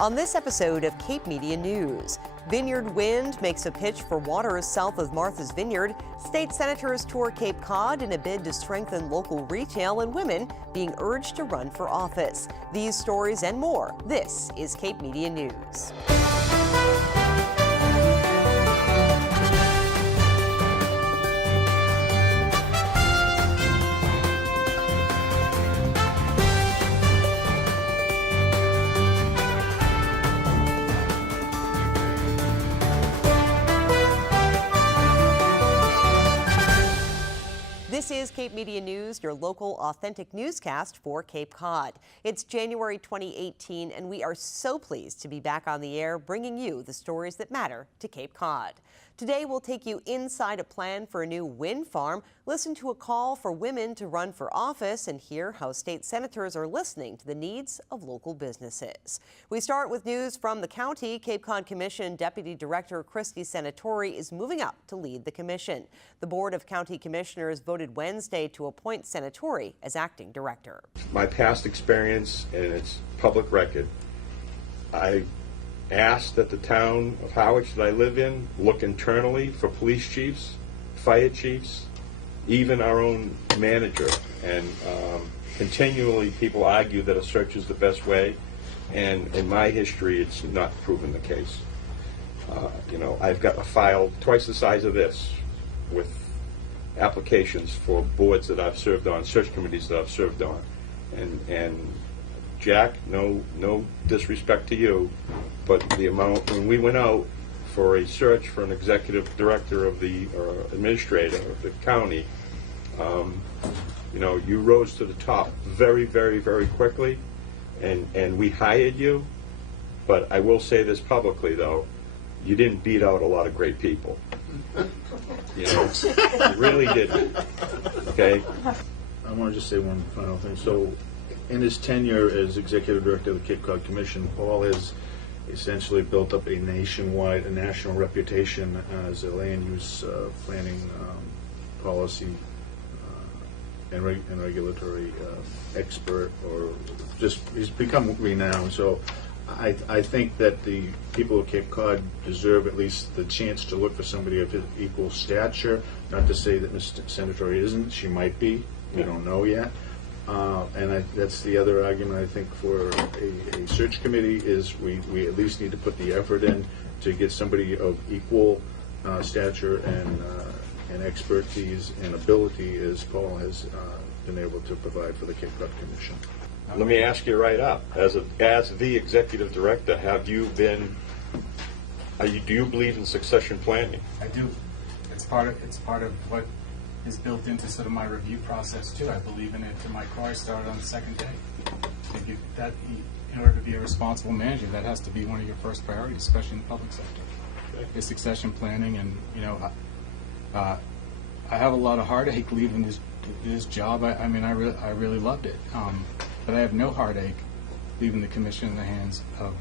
On this episode of Cape Media News, Vineyard Wind makes a pitch for waters south of Martha's Vineyard. State senators tour Cape Cod in a bid to strengthen local retail, and women being urged to run for office. These stories and more. This is Cape Media News. This is Cape Media News, your local authentic newscast for Cape Cod. It's January 2018, and we are so pleased to be back on the air bringing you the stories that matter to Cape Cod. Today, we'll take you inside a plan for a new wind farm, listen to a call for women to run for office, and hear how state senators are listening to the needs of local businesses. We start with news from the county. Cape Cod Commission Deputy Director Christy Senatori is moving up to lead the commission. The Board of County Commissioners voted Wednesday to appoint Senatori as acting director. My past experience, and it's public record, I asked that the town of Harwich that I live in look internally for police chiefs, fire chiefs, even our own manager. And continually people argue that a search is the best way, and in my history it's not proven the case. I've got a file twice the size of this with applications for boards that I've served on, search committees that I've served on. And Jack, no disrespect to you, but the amount, when we went out for a search for an executive director of the, or administrator of the county, you rose to the top very, very, very quickly, and we hired you. But I will say this publicly, though, you didn't beat out a lot of great people. You really didn't. Okay? I want to just say one final thing. So, in his tenure as executive director of the Cape Cod Commission, Paul has essentially built up a national reputation as a land use planning policy and regulatory expert, or just he's become renowned. So I think that the people of Cape Cod deserve at least the chance to look for somebody of his equal stature. Not to say that Ms. Senatori isn't; she might be. We don't know yet. And that's the other argument I think for a search committee is we at least need to put the effort in to get somebody of equal stature and expertise and ability as Paul has been able to provide for the Cape Cod Commission. Let me ask you right up, as the executive director, do you believe in succession planning? I do. It's part of what is built into sort of my review process too. I believe in it to my core. I started on the second day. I think in order to be a responsible manager, that has to be one of your first priorities, especially in the public sector. Is succession planning, and I have a lot of heartache leaving this job. I really loved it, but I have no heartache leaving the commission in the hands of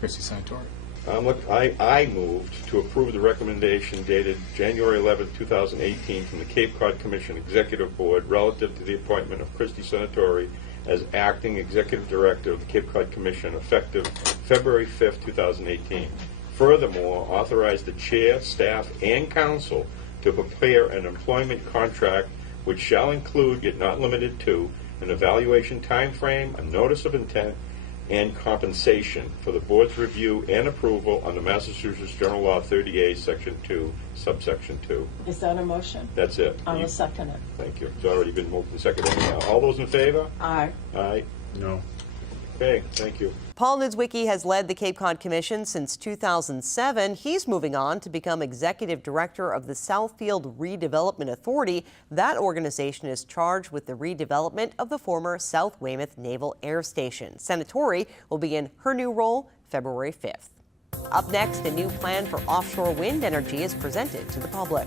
Christy Senatori. I moved to approve the recommendation dated January 11, 2018 from the Cape Cod Commission Executive Board relative to the appointment of Christy Senatori as acting Executive Director of the Cape Cod Commission effective February 5, 2018. Furthermore, authorize the Chair, staff, and Council to prepare an employment contract which shall include, yet not limited to, an evaluation time frame, a notice of intent, and compensation for the board's review and approval under Massachusetts General Law 30A, Section 2, Subsection 2. Is that a motion? That's it. I will second it. Thank you. It's already been moved and seconded. All those in favor? Aye. Aye. No. Okay, thank you. Paul Niedzwiecki has led the Cape Cod Commission since 2007. He's moving on to become executive director of the Southfield Redevelopment Authority. That organization is charged with the redevelopment of the former South Weymouth Naval Air Station. Senatori will begin her new role February 5th. Up next, a new plan for offshore wind energy is presented to the public.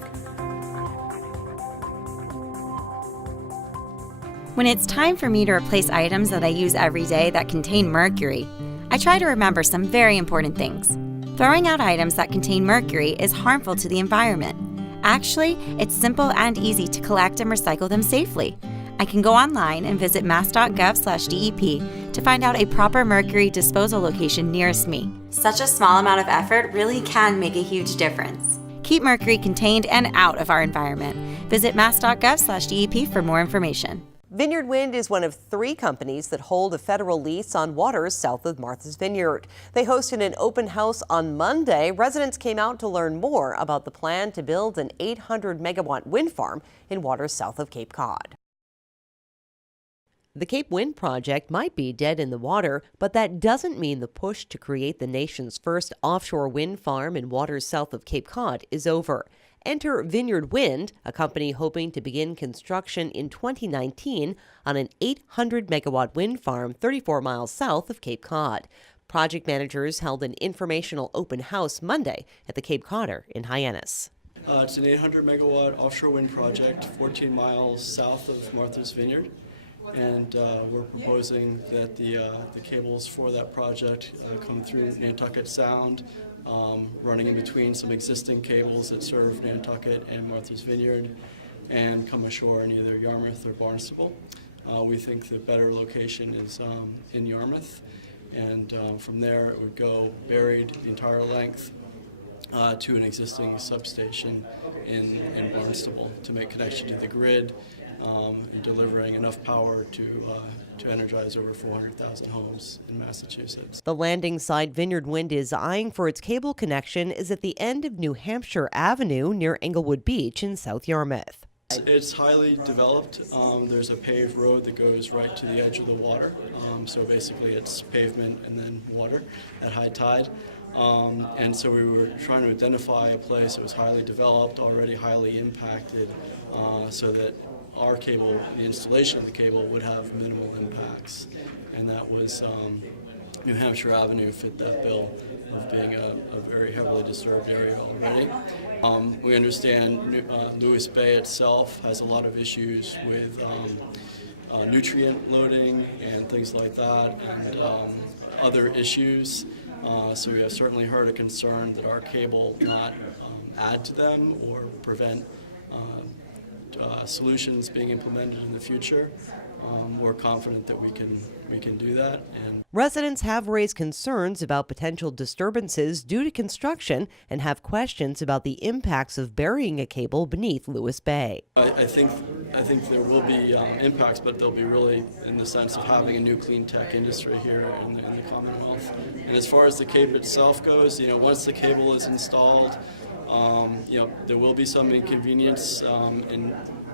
When it's time for me to replace items that I use every day that contain mercury, I try to remember some very important things. Throwing out items that contain mercury is harmful to the environment. Actually, it's simple and easy to collect and recycle them safely. I can go online and visit mass.gov/DEP to find out a proper mercury disposal location nearest me. Such a small amount of effort really can make a huge difference. Keep mercury contained and out of our environment. Visit mass.gov/DEP for more information. Vineyard Wind is one of 3 companies that hold a federal lease on waters south of Martha's Vineyard. They hosted an open house on Monday. Residents came out to learn more about the plan to build an 800-megawatt wind farm in waters south of Cape Cod. The Cape Wind project might be dead in the water, but that doesn't mean the push to create the nation's first offshore wind farm in waters south of Cape Cod is over. Enter Vineyard Wind, a company hoping to begin construction in 2019 on an 800-megawatt wind farm 34 miles south of Cape Cod. Project managers held an informational open house Monday at the Cape Codder in Hyannis. It's an 800-megawatt offshore wind project 14 miles south of Martha's Vineyard. And we're proposing that the cables for that project come through Nantucket Sound, running in between some existing cables that serve Nantucket and Martha's Vineyard, and come ashore in either Yarmouth or Barnstable. We think the better location is in Yarmouth, and from there it would go buried the entire length to an existing substation in Barnstable to make connection to the grid. And delivering enough power to energize over 400,000 homes in Massachusetts. The landing site Vineyard Wind is eyeing for its cable connection is at the end of New Hampshire Avenue near Englewood Beach in South Yarmouth. It's highly developed. There's a paved road that goes right to the edge of the water. So basically it's pavement and then water at high tide. And so we were trying to identify a place that was highly developed, already highly impacted, so that our cable, the installation of the cable, would have minimal impacts. And that was New Hampshire Avenue fit that bill of being a very heavily disturbed area already. We understand Lewis Bay itself has a lot of issues with nutrient loading and things like that, and other issues. So we have certainly heard a concern that our cable not add to them or prevent solutions being implemented in the future. We're confident that we can do that. And residents have raised concerns about potential disturbances due to construction and have questions about the impacts of burying a cable beneath Lewis Bay. I think there will be impacts, but they'll be really in the sense of having a new clean tech industry here in the Commonwealth. And as far as the cable itself goes, once the cable is installed, there will be some inconvenience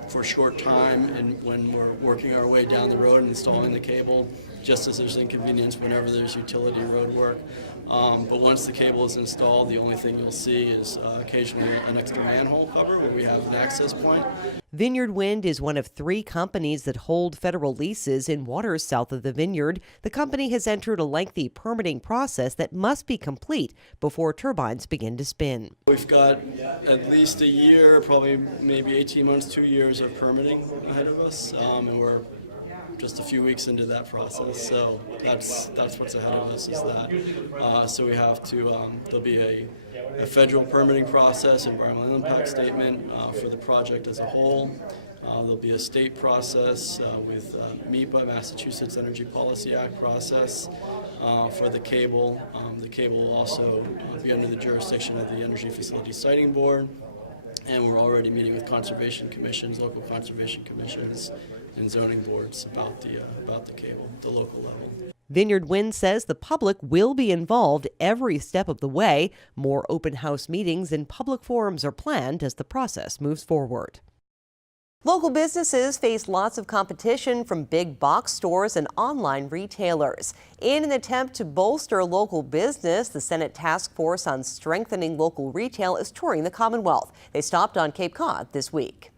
for a short time, and when we're working our way down the road and installing the cable, just as there's inconvenience whenever there's utility road work. But once the cable is installed, the only thing you'll see is occasionally an extra manhole cover where we have an access point. Vineyard Wind is one of 3 companies that hold federal leases in waters south of the Vineyard. The company has entered a lengthy permitting process that must be complete before turbines begin to spin. We've got at least a year, probably maybe 18 months, 2 years of permitting ahead of us, and we're just a few weeks into that process, so that's what's ahead of us is that. So we have to, there'll be a federal permitting process, environmental impact statement for the project as a whole. There'll be a state process with MEPA, Massachusetts Energy Policy Act process for the cable. The cable will also be under the jurisdiction of the Energy Facility Siting Board. And we're already meeting with conservation commissions, local conservation commissions, and zoning boards about the cable, the local level. Vineyard Wind says the public will be involved every step of the way. More open house meetings and public forums are planned as the process moves forward. Local businesses face lots of competition from big box stores and online retailers. In an attempt to bolster local business, the Senate Task Force on Strengthening Local Retail is touring the Commonwealth. They stopped on Cape Cod this week.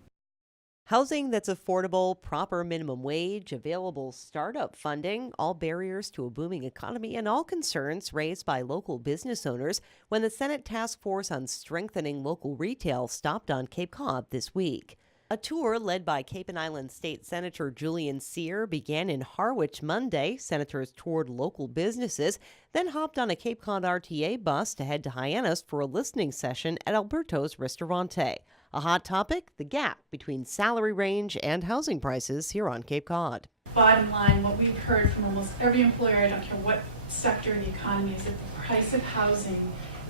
Housing that's affordable, proper minimum wage, available startup funding, all barriers to a booming economy and all concerns raised by local business owners when the Senate Task Force on Strengthening Local Retail stopped on Cape Cod this week. A tour led by Cape and Island State Senator Julian Cyr began in Harwich Monday. Senators toured local businesses, then hopped on a Cape Cod RTA bus to head to Hyannis for a listening session at Alberto's Ristorante. A hot topic, the gap between salary range and housing prices here on Cape Cod. Bottom line, what we've heard from almost every employer, I don't care what sector of the economy, is that the price of housing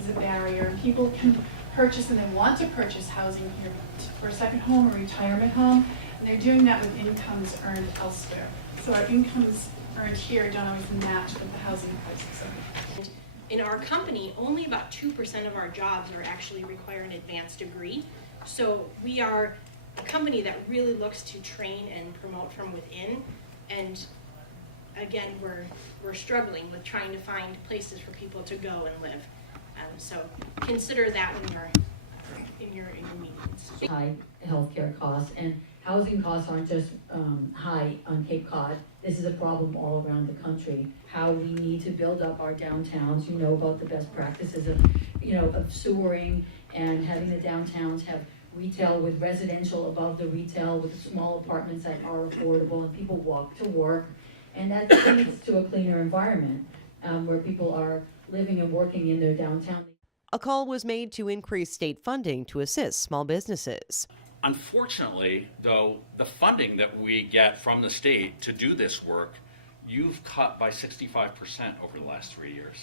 is a barrier. People can purchase, and they want to purchase housing here for a second home or retirement home, and they're doing that with incomes earned elsewhere. So our incomes earned here don't always match what the housing prices are. In our company, only about 2% of our jobs are actually require an advanced degree. So we are a company that really looks to train and promote from within. And again, we're struggling with trying to find places for people to go and live. So consider that when you're in your meetings. High healthcare costs, and housing costs aren't just high on Cape Cod. This is a problem all around the country. How we need to build up our downtowns. You know about the best practices of, of sewering and having the downtowns have retail with residential above the retail with small apartments that are affordable and people walk to work, and that leads to a cleaner environment where people are living and working in their downtown. A call was made to increase state funding to assist small businesses. Unfortunately, though, the funding that we get from the state to do this work, you've cut by 65% over the last 3 years.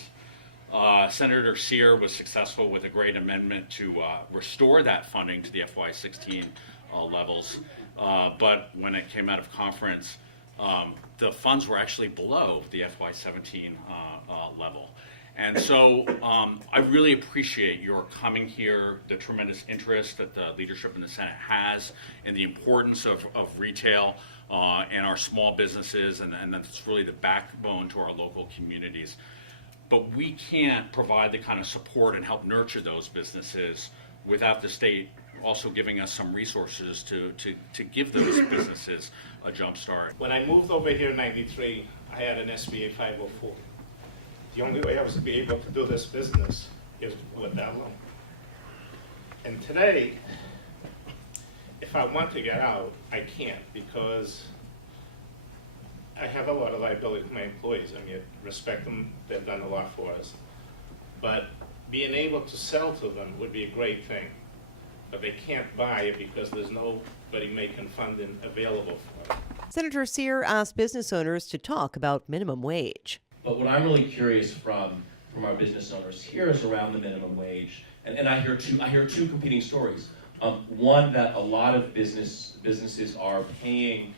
Senator Sear was successful with a great amendment to restore that funding to the FY16 levels, but when it came out of conference, the funds were actually below the FY17 level. And so I really appreciate your coming here, the tremendous interest that the leadership in the Senate has in the importance of retail and our small businesses, and that's really the backbone to our local communities. But we can't provide the kind of support and help nurture those businesses without the state also giving us some resources to give those businesses a jump start. When I moved over here in '93, I had an SBA 504. The only way I was to be able to do this business is with that loan. And today, if I want to get out, I can't, because I have a lot of liability to my employees. I mean, I respect them, they've done a lot for us. But being able to sell to them would be a great thing. But they can't buy it because there's nobody making funding available for it. Senator Sear asked business owners to talk about minimum wage. But what I'm really curious from our business owners here is around the minimum wage, and I hear two competing stories. One, that a lot of businesses are paying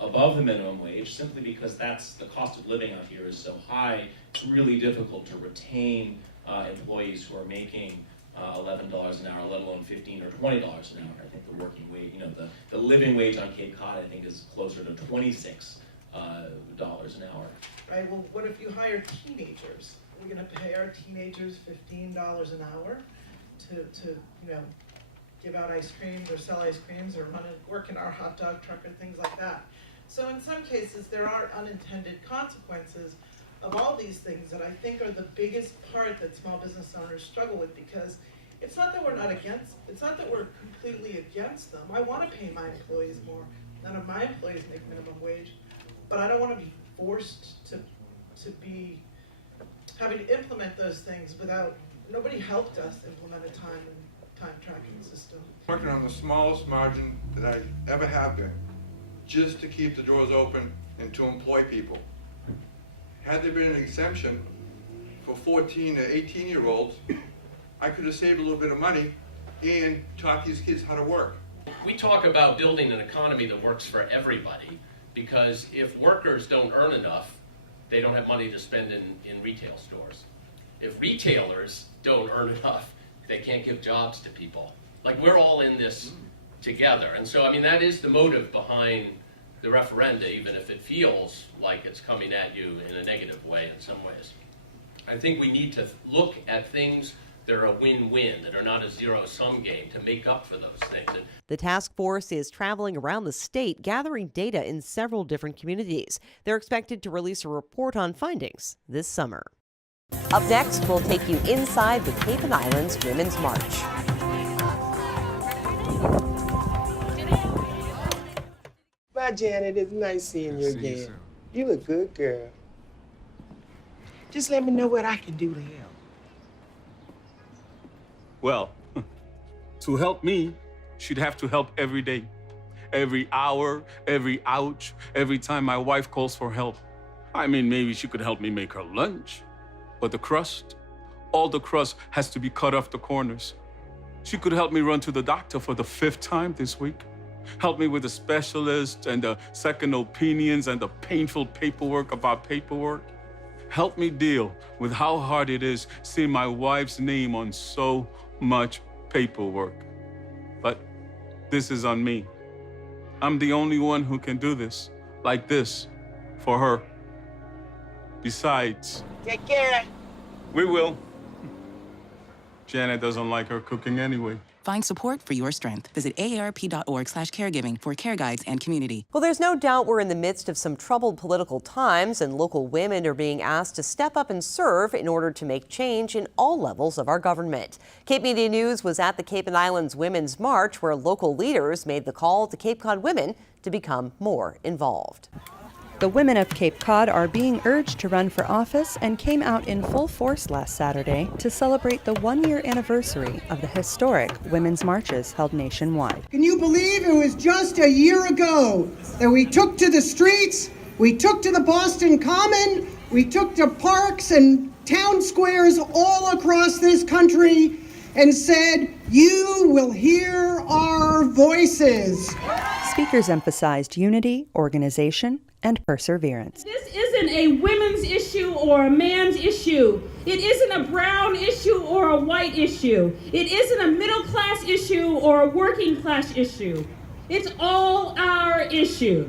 above the minimum wage simply because that's the cost of living out here is so high. It's really difficult to retain employees who are making $11 an hour, let alone $15 or $20 an hour. I think the working wage, the living wage on Cape Cod, I think, is closer to $26 an hour. Right, well, what if you hire teenagers? We're gonna pay our teenagers $15 an hour to give out ice creams or sell ice creams or work in our hot dog truck or things like that. So in some cases, there are unintended consequences of all these things that I think are the biggest part that small business owners struggle with, because it's not that we're completely against them. I wanna pay my employees more. None of my employees make minimum wage, but I don't wanna be forced to be having to implement those things without, nobody helped us implement a time tracking system. Working on the smallest margin that I ever have been, just to keep the doors open and to employ people. Had there been an exemption for 14 to 18-year-olds, I could have saved a little bit of money and taught these kids how to work. We talk about building an economy that works for everybody, because if workers don't earn enough, they don't have money to spend in retail stores. If retailers don't earn enough, they can't give jobs to people. Like, we're all in this together. And so, I mean, that is the motive behind the referenda, even if it feels like it's coming at you in a negative way in some ways. I think we need to look at things that are a win-win, that are not a zero-sum game, to make up for those things. The task force is traveling around the state, gathering data in several different communities. They're expected to release a report on findings this summer. Up next, we'll take you inside the Cape and Islands Women's March. Bye, Janet. It's nice seeing you again. You look good, girl. Just let me know what I can do to help. Well, to help me, she'd have to help every day. Every hour, every ouch, every time my wife calls for help. I mean, maybe she could help me make her lunch. But the crust, all the crust has to be cut off the corners. She could help me run to the doctor for the 5th time this week. Help me with the specialist and the second opinions and the painful paperwork about paperwork. Help me deal with how hard it is seeing my wife's name on so much paperwork. But this is on me. I'm the only one who can do this, like this, for her. Besides, Take care. we will. Janet doesn't like her cooking anyway. Find support for your strength. Visit aarp.org/caregiving for care guides and community. Well, there's no doubt we're in the midst of some troubled political times, and local women are being asked to step up and serve in order to make change in all levels of our government. Cape Media News was at the Cape and Islands Women's March, where local leaders made the call to Cape Cod women to become more involved. The women of Cape Cod are being urged to run for office and came out in full force last Saturday to celebrate the 1-year anniversary of the historic women's marches held nationwide. Can you believe it was just a year ago that we took to the streets, we took to the Boston Common, we took to parks and town squares all across this country and said, "You will hear our voices." Speakers emphasized unity, organization, and perseverance. This isn't a women's issue or a man's issue. It isn't a brown issue or a white issue. It isn't a middle class issue or a working class issue. It's all our issue.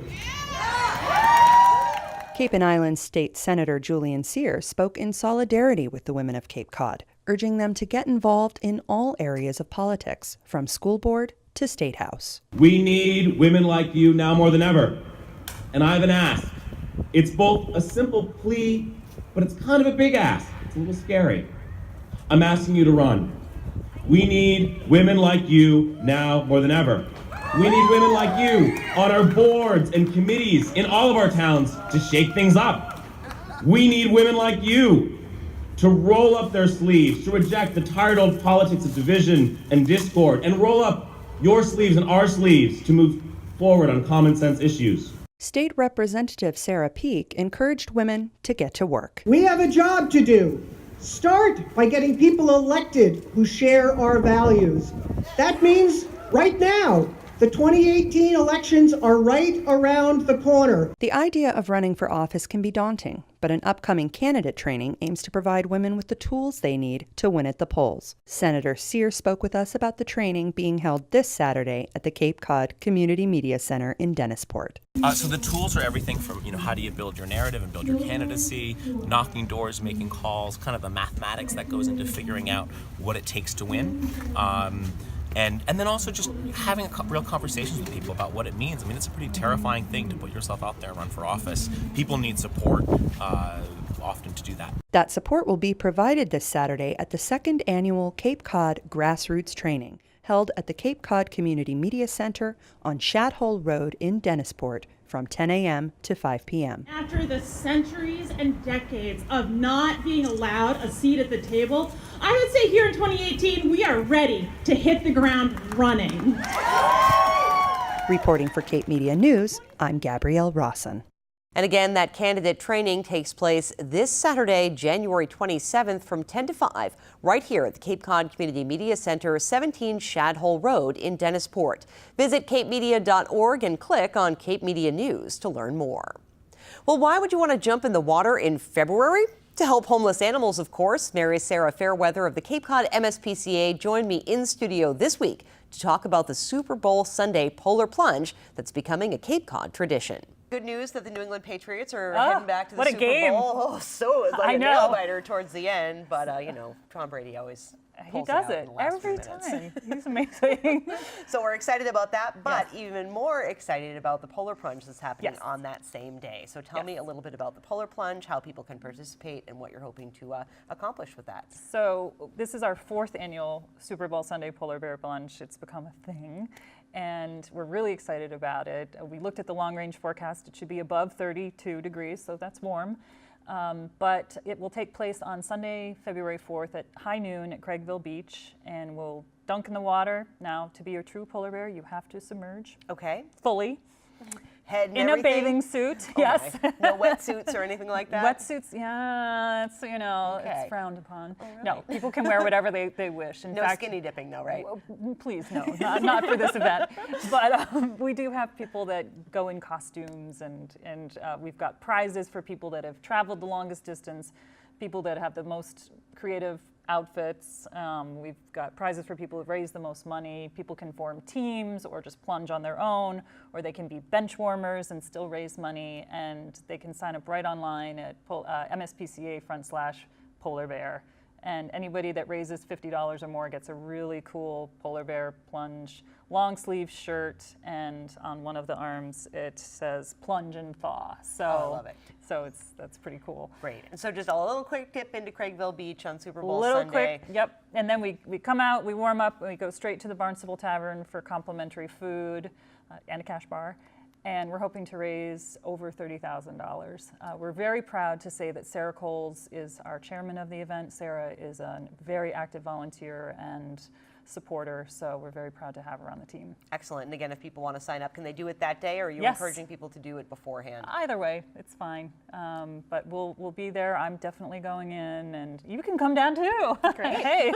Cape and Islands State Senator Julian Cyr spoke in solidarity with the women of Cape Cod, urging them to get involved in all areas of politics, from school board to state house. We need women like you now more than ever. And I have an ask. It's both a simple plea, but it's kind of a big ask. It's a little scary. I'm asking you to run. We need women like you now more than ever. We need women like you on our boards and committees in all of our towns to shake things up. We need women like you to roll up their sleeves, to reject the tired old politics of division and discord, and roll up your sleeves and our sleeves to move forward on common sense issues. State Representative Sarah Peake encouraged women to get to work. We have a job to do. Start by getting people elected who share our values. That means right now. The 2018 elections are right around the corner. The idea of running for office can be daunting, but an upcoming candidate training aims to provide women with the tools they need to win at the polls. Senator Cyr spoke with us about the training being held this Saturday at the Cape Cod Community Media Center in Dennisport. So the tools are everything from, how do you build your narrative and build your candidacy, knocking doors, making calls, kind of the mathematics that goes into figuring out what it takes to win. And then also just having real conversations with people about what it means. I mean, it's a pretty terrifying thing to put yourself out there and run for office. People need support often to do that. That support will be provided this Saturday at the 2nd annual Cape Cod Grassroots Training, held at the Cape Cod Community Media Center on Shadhole Road in Dennisport from 10 a.m. to 5 p.m. After the centuries and decades of not being allowed a seat at the table, I would say here in 2018, we are ready to hit the ground running. Reporting for Cape Media News, I'm Gabrielle Rawson. And again, that candidate training takes place this Saturday, January 27th from 10 to 5, right here at the Cape Cod Community Media Center, 17 Shadhole Road in Dennisport. Visit capemedia.org and click on Cape Media News to learn more. Well, why would you want to jump in the water in February? To help homeless animals, of course. Mary Sarah Fairweather of the Cape Cod MSPCA joined me in studio this week to talk about the Super Bowl Sunday polar plunge that's becoming a Cape Cod tradition. Good news that the New England Patriots are heading back to the Super Bowl. Oh, so it was like a nail-biter towards the end, but Tom Brady always pulls does it out it in the last every few minutes. time. He's amazing. So we're excited about that, but even more excited about the polar plunge that's happening on that same day. So tell me a little bit about the polar plunge, how people can participate, and what you're hoping to accomplish with that. So this is our 4th annual Super Bowl Sunday Polar Bear Plunge. It's become a thing, and we're really excited about it. We looked at the long-range forecast. It should be above 32 degrees, so that's warm. But it will take place on Sunday, February 4th at high noon at Craigville Beach, and we'll dunk in the water. Now, to be a true polar bear, you have to submerge. Okay. Fully. Head and in everything? a bathing suit, Oh yes. my. No wetsuits or anything like that? Wetsuits, yeah, it's, you know, Okay. it's frowned upon. Oh, really? No, people can wear whatever they wish. In No fact, skinny dipping, though, right? Please, no, not for this event. But we do have people that go in costumes, and we've got prizes for people that have traveled the longest distance, people that have the most creative outfits. We've got prizes for people who've raised the most money. People can form teams or just plunge on their own, or they can be bench warmers and still raise money, and they can sign up right online at MSPCA/polar bear. And anybody that raises $50 or more gets a really cool polar bear plunge long sleeve shirt, and on one of the arms it says "Plunge and Thaw." So I love it. So that's pretty cool. Great. And so just a little quick dip into Craigville Beach on Super Bowl Little Sunday. quick, yep. And then we come out, we warm up, and we go straight to the Barnstable Tavern for complimentary food and a cash bar. And we're hoping to raise over $30,000. We're very proud to say that Sarah Coles is our chairman of the event. Sarah is a very active volunteer and supporter, so we're very proud to have her on the team. Excellent. And again, if people want to sign up, can they do it that day, or are you Yes. encouraging people to do it beforehand? Either way, it's fine. But we'll be there. I'm definitely going in, and you can come down too. Great. Hey.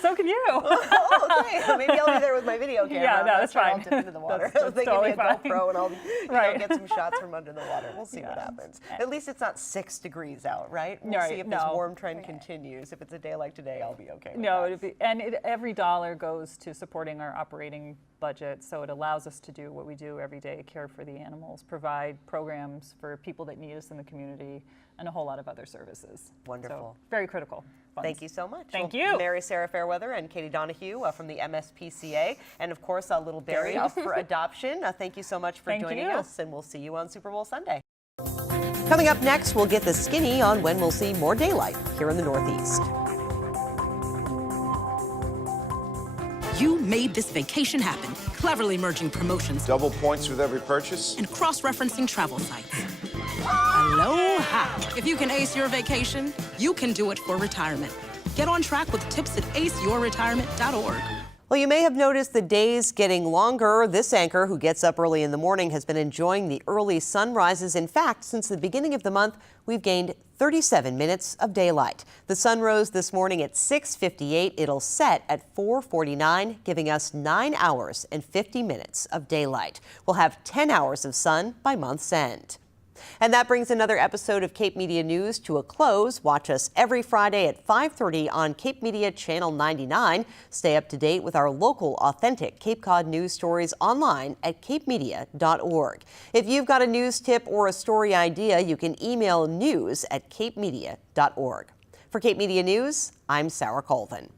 So can you. Oh, okay. Maybe I'll be there with my video camera. Yeah, no, that's I'll fine. dip into the water. That's They totally give me a fine. GoPro and I'll Right. get some shots from under the water. We'll see what Yeah. happens. At least it's not 6 degrees out, right? We'll Right, see if this no. warm trend continues. If it's a day like today, I'll be okay with No, that. every dollar goes to supporting our operating budget, so it allows us to do what we do every day, care for the animals, provide programs for people that need us in the community, and a whole lot of other services. Wonderful. So, very critical. funds. Thank you so much. Thank Well, you. Mary Sarah Fairweather and Katie Donahue from the MSPCA, and of course, little Barry up for adoption. Thank you so much for Thank joining you. us, and we'll see you on Super Bowl Sunday. Coming up next, we'll get the skinny on when we'll see more daylight here in the Northeast. You made this vacation happen, cleverly merging promotions Double points with every purchase. and cross-referencing travel sites. Aloha! If you can ace your vacation, you can do it for retirement. Get on track with tips at aceyourretirement.org. Well, you may have noticed the days getting longer. This anchor, who gets up early in the morning, has been enjoying the early sunrises. In fact, since the beginning of the month, we've gained 37 minutes of daylight. The sun rose this morning at 6:58. It'll set at 4:49, giving us 9 hours and 50 minutes of daylight. We'll have 10 hours of sun by month's end. And that brings another episode of Cape Media News to a close. Watch us every Friday at 5:30 on Cape Media Channel 99. Stay up to date with our local, authentic Cape Cod news stories online at capemedia.org. If you've got a news tip or a story idea, you can email news@capemedia.org. For Cape Media News, I'm Sarah Colvin.